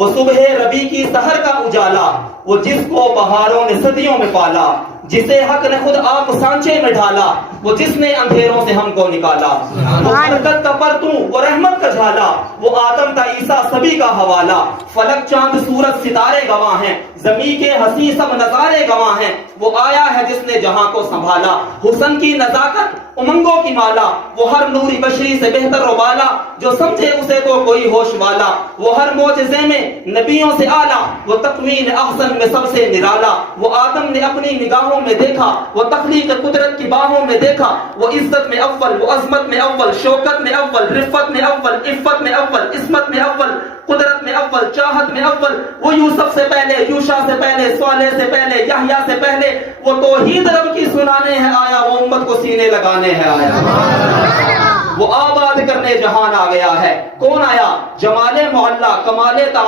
وہ صبح ربی کی سحر کا اجالا، وہ جس کو بہاروں نے صدیوں میں پالا، جسے حق نے خود آپ سانچے میں ڈھالا، وہ جس نے اندھیروں سے ہم کو نکالا، وہ برکت کا پرتوں، وہ رحمت کا جھالا، وہ آدم تا عیسیٰ سبھی کا حوالہ، فلک چاند سورج ستارے گواہ ہیں، زمین کے حسین سب نظارے گواہ ہیں، وہ آیا ہے جس نے جہاں کو سنبھالا، حسن کی نزاکت امنگوں کی مالا، وہ ہر نوری بشری سے بہتر و بالا، جو سمجھے اسے تو کوئی ہوش والا، وہ ہر معجزے میں نبیوں سے اعلیٰ، وہ تکوین احسن میں سب سے نرالا، وہ آدم نے اپنی نگاہوں میں دیکھا، وہ تخلیق قدرت کی باہوں میں دیکھا، وہ عزت میں اول، وہ عظمت میں اول، شوکت میں اول، رفت میں اول، عفت میں اول، عصمت میں اول، قدرت میں اول، چاہت میں اول، وہ یوسف سے پہلے، یوشا سے پہلے، صالح سے پہلے، یحییٰ سے پہلے، وہ توحید رب کی سنانے ہے آیا، وہ امت کو سینے لگانے ہے آیا، وہ آباد کرنے جہان آ گیا ہے، کون آیا؟ جمال معلا، کمال